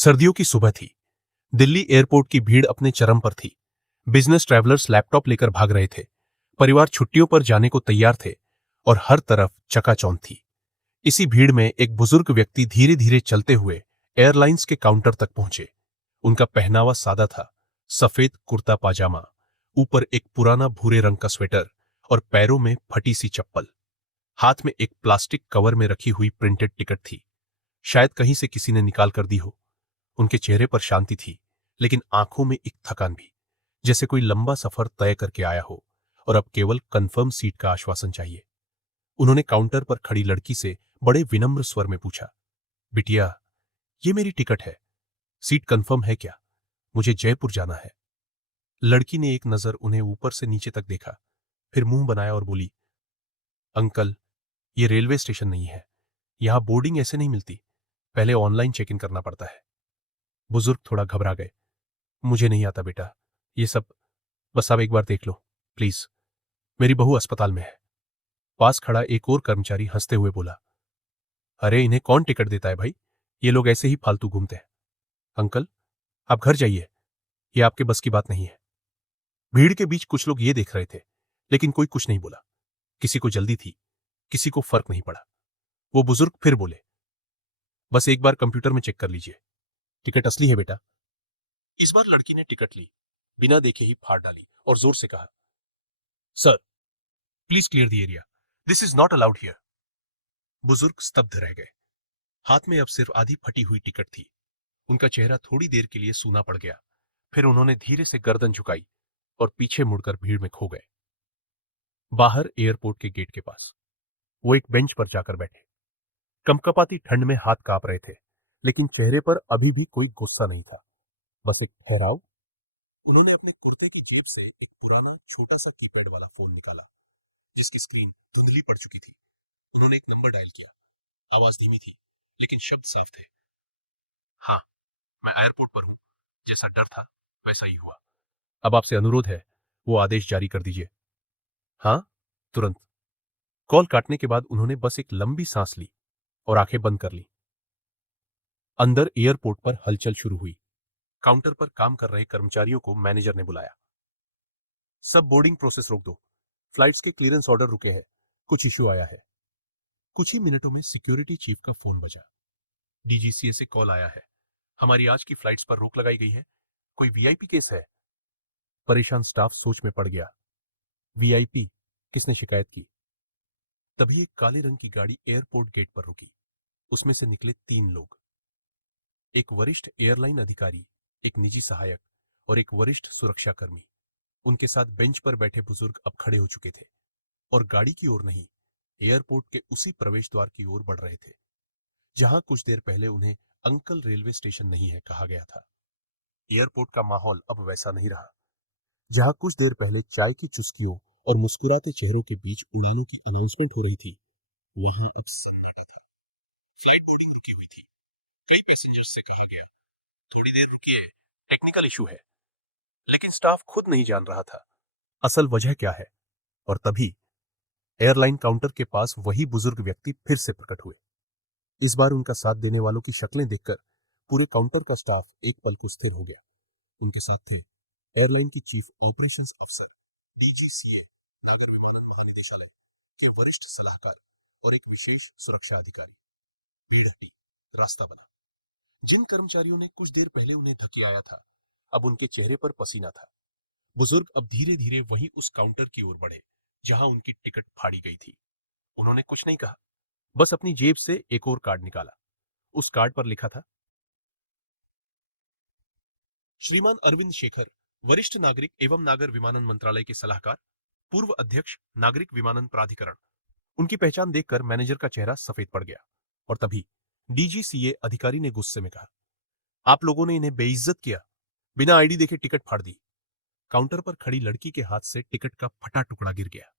सर्दियों की सुबह थी। दिल्ली एयरपोर्ट की भीड़ अपने चरम पर थी। बिजनेस ट्रैवलर्स लैपटॉप लेकर भाग रहे थे। परिवार छुट्टियों पर जाने को तैयार थे और हर तरफ चकाचौंध थी। इसी भीड़ में एक बुजुर्ग व्यक्ति धीरे धीरे चलते हुए एयरलाइंस के काउंटर तक पहुंचे। उनका पहनावा सादा था, सफेद कुर्ता पाजामा, ऊपर एक पुराना भूरे रंग का स्वेटर और पैरों में फटी सी चप्पल। हाथ में एक प्लास्टिक कवर में रखी हुई प्रिंटेड टिकट थी, शायद कहीं से किसी ने निकाल कर दी हो। उनके चेहरे पर शांति थी, लेकिन आंखों में एक थकान भी, जैसे कोई लंबा सफर तय करके आया हो और अब केवल कंफर्म सीट का आश्वासन चाहिए। उन्होंने काउंटर पर खड़ी लड़की से बड़े विनम्र स्वर में पूछा, बिटिया, ये मेरी टिकट है, सीट कंफर्म है क्या? मुझे जयपुर जाना है। लड़की ने एक नजर उन्हें ऊपर से नीचे तक देखा, फिर मुंह बनाया और बोली, अंकल, ये रेलवे स्टेशन नहीं है, यहां बोर्डिंग ऐसे नहीं मिलती, पहले ऑनलाइन चेक इन करना पड़ता है। बुजुर्ग थोड़ा घबरा गए। मुझे नहीं आता बेटा, ये सब, बस आप एक बार देख लो प्लीज, मेरी बहू अस्पताल में है। पास खड़ा एक और कर्मचारी हंसते हुए बोला, अरे इन्हें कौन टिकट देता है भाई, ये लोग ऐसे ही फालतू घूमते हैं। अंकल, आप घर जाइए, ये आपके बस की बात नहीं है। भीड़ के बीच कुछ लोग ये देख रहे थे, लेकिन कोई कुछ नहीं बोला। किसी को जल्दी थी, किसी को फर्क नहीं पड़ा। वो बुजुर्ग फिर बोले, बस एक बार कंप्यूटर में चेक कर लीजिए, टिकट असली है बेटा। इस बार लड़की ने टिकट ली, बिना देखे ही फाड़ डाली और जोर से कहा, sir, please clear the area, this is not allowed here. बुजुर्ग स्तब्ध रह गए। हाथ में अब सिर्फ आधी फटी हुई टिकट थी। उनका चेहरा थोड़ी देर के लिए सूना पड़ गया। फिर उन्होंने धीरे से गर्दन झुकाई और पीछे मुड़कर भीड़ में खो गए। बाहर एयरपोर्ट के गेट के पास वो एक बेंच पर जाकर बैठे। कंपकपाती ठंड में हाथ कांप रहे थे, लेकिन चेहरे पर अभी भी कोई गुस्सा नहीं था, बस एक ठहराव। उन्होंने अपने कुर्ते की जेब से एक पुराना छोटा सा कीपैड वाला फोन निकाला, जिसकी स्क्रीन धुंधली पड़ चुकी थी। उन्होंने एक नंबर डायल किया। आवाज धीमी थी, लेकिन शब्द साफ थे। हाँ, मैं एयरपोर्ट पर हूं, जैसा डर था वैसा ही हुआ। अब आपसे अनुरोध है, वो आदेश जारी कर दीजिए। हाँ, तुरंत। कॉल काटने के बाद उन्होंने बस एक लंबी सांस ली और आंखें बंद कर ली। अंदर एयरपोर्ट पर हलचल शुरू हुई। काउंटर पर काम कर रहे कर्मचारियों को मैनेजर ने बुलाया। सब बोर्डिंग प्रोसेस रोक दो, फ्लाइट्स के क्लियरेंस ऑर्डर रुके हैं, कुछ इश्यू आया है। कुछ ही मिनटों में सिक्योरिटी चीफ का फोन बजा। डीजीसीए से कॉल आया है, हमारी आज की फ्लाइट्स पर रोक लगाई गई है, कोई वीआईपी केस है। परेशान स्टाफ सोच में पड़ गया। वीआईपी, किसने शिकायत की? तभी एक काले रंग की गाड़ी एयरपोर्ट गेट पर रुकी। उसमें से निकले 3 लोग, एक वरिष्ठ एयरलाइन अधिकारी, एक निजी सहायक और एक वरिष्ठ सुरक्षाकर्मी। उनके साथ बेंच पर बैठे बुजुर्ग अब खड़े हो चुके थे और गाड़ी की ओर नहीं, एयरपोर्ट के उसी प्रवेश द्वार की ओर बढ़ रहे थे, जहां कुछ देर पहले उन्हें अंकल रेलवे स्टेशन नहीं है कहा गया था। एयरपोर्ट का माहौल अब वैसा नहीं रहा। जहां कुछ देर पहले चाय की चुस्कियों और मुस्कुराते चेहरों के बीच उड़ानों की अनाउंसमेंट हो रही थी, वहां अब सन्नाटा था। फ्लाइट बोर्डिंग रुकी हुई थी। कई पैसेंजर्स से कहा गया, थोड़ी देर रुकिए, टेक्निकल इशू है। लेकिन स्टाफ खुद नहीं जान रहा था असल वजह क्या है। और तभी एयरलाइन काउंटर के पास वही बुजुर्ग व्यक्ति फिर से प्रकट हुए। इस बार उनका साथ देने वालों की शक्लें देखकर पूरे काउंटर का स्टाफ एक पल को स्थिर हो गया। उनके साथ थे एयरलाइन की चीफ ऑपरेशंस अफसर, डीजीसीए, नागर विमानन महानिदेशालय के वरिष्ठ सलाहकार और एक विशेष सुरक्षा अधिकारी। भीड़ हटी, रास्ता बना। जिन कर्मचारियों ने कुछ देर पहले उन्हें धके आया था, अब उनके चेहरे पर पसीना था। बुजुर्ग अब धीरे धीरे वहीं उस काउंटर की ओर बढ़े जहां उनकी टिकट फाड़ी गई थी। उन्होंने कुछ नहीं कहा, बस अपनी जेब से एक और कार्ड निकाला। उस कार्ड पर लिखा था, श्रीमान अरविंद शेखर, वरिष्ठ नागरिक एवं नागर विमानन मंत्रालय के सलाहकार, पूर्व अध्यक्ष नागरिक विमानन प्राधिकरण। उनकी पहचान देखकर मैनेजर का चेहरा सफेद पड़ गया और तभी डीजीसीए अधिकारी ने गुस्से में कहा, आप लोगों ने इन्हें बेइज्जत किया, बिना आईडी देखे टिकट फाड़ दी। काउंटर पर खड़ी लड़की के हाथ से टिकट का फटा टुकड़ा गिर गया।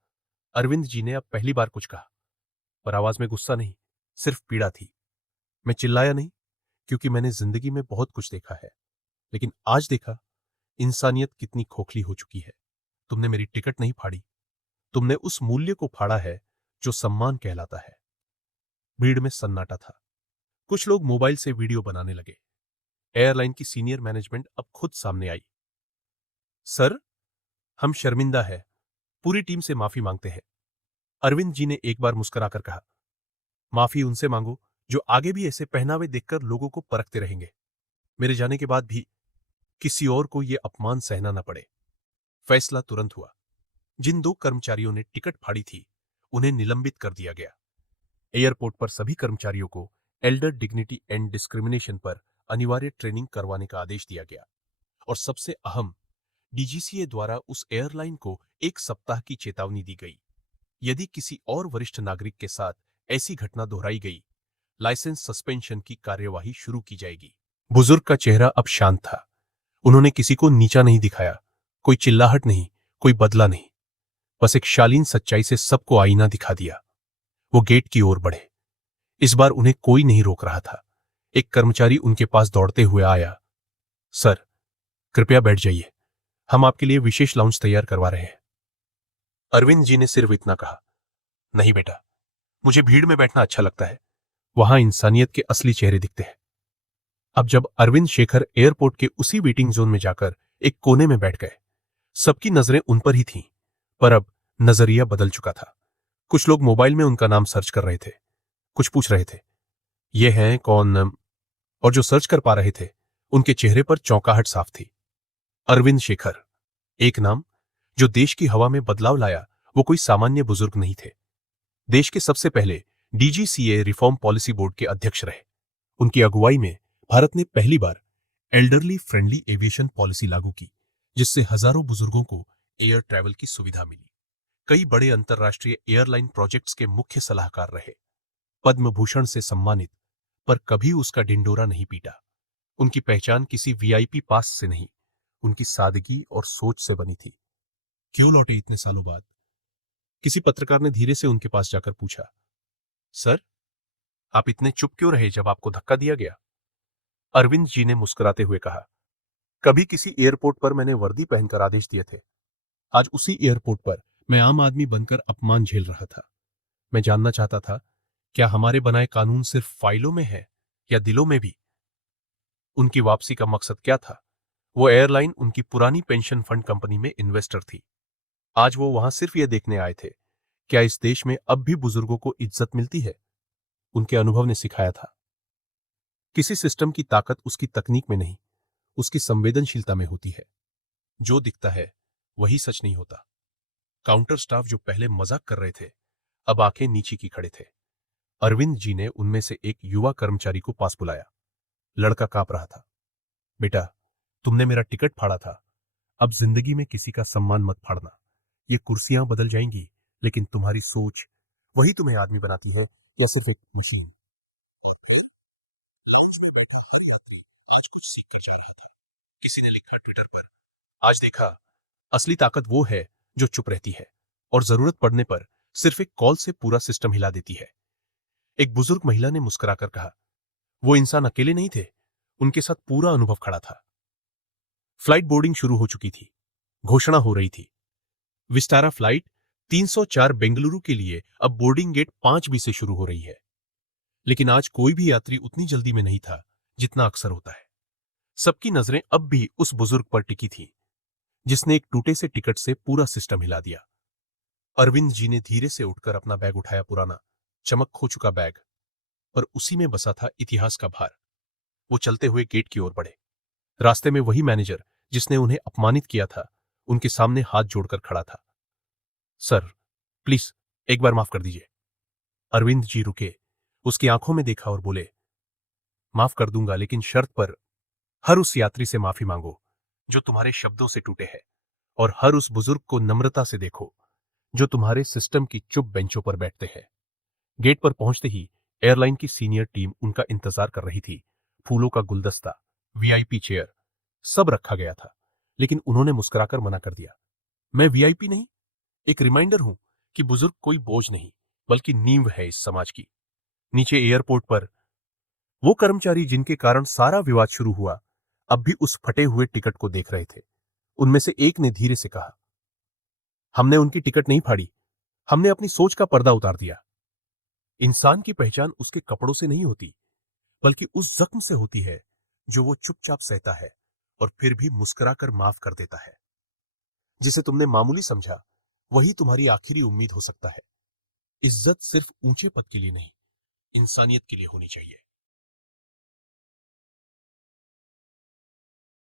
अरविंद जी ने अब पहली बार कुछ कहा, पर आवाज में गुस्सा नहीं, सिर्फ पीड़ा थी। मैं चिल्लाया नहीं, क्योंकि मैंने जिंदगी में बहुत कुछ देखा है, लेकिन आज देखा इंसानियत कितनी खोखली हो चुकी है। तुमने मेरी टिकट नहीं फाड़ी, तुमने उस मूल्य को फाड़ा है जो सम्मान कहलाता है। भीड़ में सन्नाटा था। कुछ लोग मोबाइल से वीडियो बनाने लगे, एयरलाइन की सीनियर मैनेजमेंट अब खुद सामने आई। सर, हम शर्मिंदा है, पूरी टीम से माफी मांगते हैं। अरविंद जी ने एक बार मुस्कुराकर कहा। माफी उनसे मांगो जो आगे भी ऐसे पहनावे देखकर लोगों को परखते रहेंगे। मेरे जाने के बाद भी किसी और को यह अपमान सहना न पड़े। फैसला तुरंत हुआ। जिन 2 कर्मचारियों ने टिकट फाड़ी थी, उन्हें निलंबित कर दिया गया। एयरपोर्ट पर सभी कर्मचारियों को एल्डर डिग्निटी एंड डिस्क्रिमिनेशन पर अनिवार्य ट्रेनिंग करवाने का आदेश दिया गया। और सबसे अहम, डीजीसीए द्वारा उस एयरलाइन को 1 सप्ताह की चेतावनी दी गई। यदि किसी और वरिष्ठ नागरिक के साथ ऐसी घटना दोहराई गई, लाइसेंस सस्पेंशन की कार्यवाही शुरू की जाएगी। बुजुर्ग का चेहरा अब शांत था। उन्होंने किसी को नीचा नहीं दिखाया, कोई चिल्लाहट नहीं, कोई बदला नहीं। बस एक शालीन सच्चाई से सबको आईना दिखा दिया। वो गेट की ओर बढ़े। इस बार उन्हें कोई नहीं रोक रहा था। एक कर्मचारी उनके पास दौड़ते हुए आया। सर, कृपया बैठ जाइए, हम आपके लिए विशेष लाउंज तैयार करवा रहे हैं। अरविंद जी ने सिर्फ इतना कहा, नहीं बेटा, मुझे भीड़ में बैठना अच्छा लगता है, वहां इंसानियत के असली चेहरे दिखते हैं। अब जब अरविंद शेखर एयरपोर्ट के उसी वेटिंग जोन में जाकर एक कोने में बैठ गए, सबकी नजरें उन पर ही थीं। पर अब नजरिया बदल चुका था। कुछ लोग मोबाइल में उनका नाम सर्च कर रहे थे, कुछ पूछ रहे थे, ये हैं कौन, और जो सर्च कर पा रहे थे, उनके चेहरे पर चौंकाहट साफ थी। अरविंद शेखर, एक नाम जो देश की हवा में बदलाव लाया। वो कोई सामान्य बुजुर्ग नहीं थे। देश के सबसे पहले डीजीसीए रिफॉर्म पॉलिसी बोर्ड के अध्यक्ष रहे। उनकी अगुवाई में भारत ने पहली बार एल्डरली फ्रेंडली एविएशन पॉलिसी लागू की, जिससे हजारों बुजुर्गों को एयर ट्रैवल की सुविधा मिली। कई बड़े अंतर्राष्ट्रीय एयरलाइन प्रोजेक्ट्स के मुख्य सलाहकार रहे। पद्म भूषण से सम्मानित, पर कभी उसका ढिंडोरा नहीं पीटा। उनकी पहचान किसी वीआईपी पास से नहीं, उनकी सादगी और सोच से बनी थी। क्यों लौटे इतने सालों बाद? किसी पत्रकार ने धीरे से उनके पास जाकर पूछा। सर, आप इतने चुप क्यों रहे जब आपको धक्का दिया गया? अरविंद जी ने मुस्कुराते हुए कहा, कभी किसी एयरपोर्ट पर मैंने वर्दी पहनकर आदेश दिए थे। आज उसी एयरपोर्ट पर मैं आम आदमी बनकर अपमान झेल रहा था। मैं जानना चाहता था, क्या हमारे बनाए कानून सिर्फ फाइलों में है या दिलों में भी? उनकी वापसी का मकसद क्या था? वो एयरलाइन उनकी पुरानी पेंशन फंड कंपनी में इन्वेस्टर थी। आज वो वहां सिर्फ यह देखने आए थे, क्या इस देश में अब भी बुजुर्गों को इज्जत मिलती है? उनके अनुभव ने सिखाया था, किसी सिस्टम की ताकत उसकी तकनीक में नहीं, उसकी संवेदनशीलता में होती है। जो दिखता है वही सच नहीं होता। काउंटर स्टाफ जो पहले मजाक कर रहे थे, अब आंखें नीचे की खड़े थे। अरविंद जी ने उनमें से एक युवा कर्मचारी को पास बुलाया। लड़का कांप रहा था। बेटा, तुमने मेरा टिकट फाड़ा था, अब जिंदगी में किसी का सम्मान मत फाड़ना। ये कुर्सियां बदल जाएंगी, लेकिन तुम्हारी सोच, वही तुम्हें आदमी बनाती है, या सिर्फ एक मशीन। किसी ने लिखा ट्विटर पर, आज देखा, असली ताकत वो है जो चुप रहती है और जरूरत पड़ने पर सिर्फ एक कॉल से पूरा सिस्टम हिला देती है। एक बुजुर्ग महिला ने मुस्कुराकर कहा, वो इंसान अकेले नहीं थे, उनके साथ पूरा अनुभव खड़ा था। फ्लाइट बोर्डिंग शुरू हो चुकी थी। घोषणा हो रही थी, विस्तारा फ्लाइट 304 बेंगलुरु के लिए अब बोर्डिंग गेट 5 बी से शुरू हो रही है। लेकिन आज कोई भी यात्री उतनी जल्दी में नहीं था जितना अक्सर होता है। सबकी नजरें अब भी उस बुजुर्ग पर टिकी थी, जिसने एक टूटे से टिकट से पूरा सिस्टम हिला दिया। अरविंद जी ने धीरे से उठकर अपना बैग उठाया, पुराना, चमक खो चुका बैग, पर उसी में बसा था इतिहास का भार। वो चलते हुए गेट की ओर बढ़े। रास्ते में वही मैनेजर जिसने उन्हें अपमानित किया था, उनके सामने हाथ जोड़कर खड़ा था। सर, प्लीज एक बार माफ कर दीजिए। अरविंद जी रुके, उसकी आंखों में देखा और बोले, माफ कर दूंगा, लेकिन शर्त पर। हर उस यात्री से माफी मांगो जो तुम्हारे शब्दों से टूटे हैं, और हर उस बुजुर्ग को नम्रता से देखो जो तुम्हारे सिस्टम की चुप बेंचों पर बैठते हैं। गेट पर पहुंचते ही एयरलाइन की सीनियर टीम उनका इंतजार कर रही थी। फूलों का गुलदस्ता, वीआईपी चेयर, सब रखा गया था, लेकिन उन्होंने मुस्कुराकर मना कर दिया। मैं वीआईपी नहीं, एक रिमाइंडर हूं कि बुजुर्ग कोई बोझ नहीं, बल्कि नींव है इस समाज की। नीचे एयरपोर्ट पर वो कर्मचारी जिनके कारण सारा विवाद शुरू हुआ, अब भी उस फटे हुए टिकट को देख रहे थे। उनमें से एक ने धीरे से कहा, हमने उनकी टिकट नहीं फाड़ी, हमने अपनी सोच का पर्दा उतार दिया। इंसान की पहचान उसके कपड़ों से नहीं होती, बल्कि उस जख्म से होती है जो वो चुपचाप सहता है और फिर भी मुस्कुराकर माफ कर देता है। जिसे तुमने मामूली समझा, वही तुम्हारी आखिरी उम्मीद हो सकता है। इज्जत सिर्फ ऊंचे पद के लिए नहीं, इंसानियत के लिए होनी चाहिए।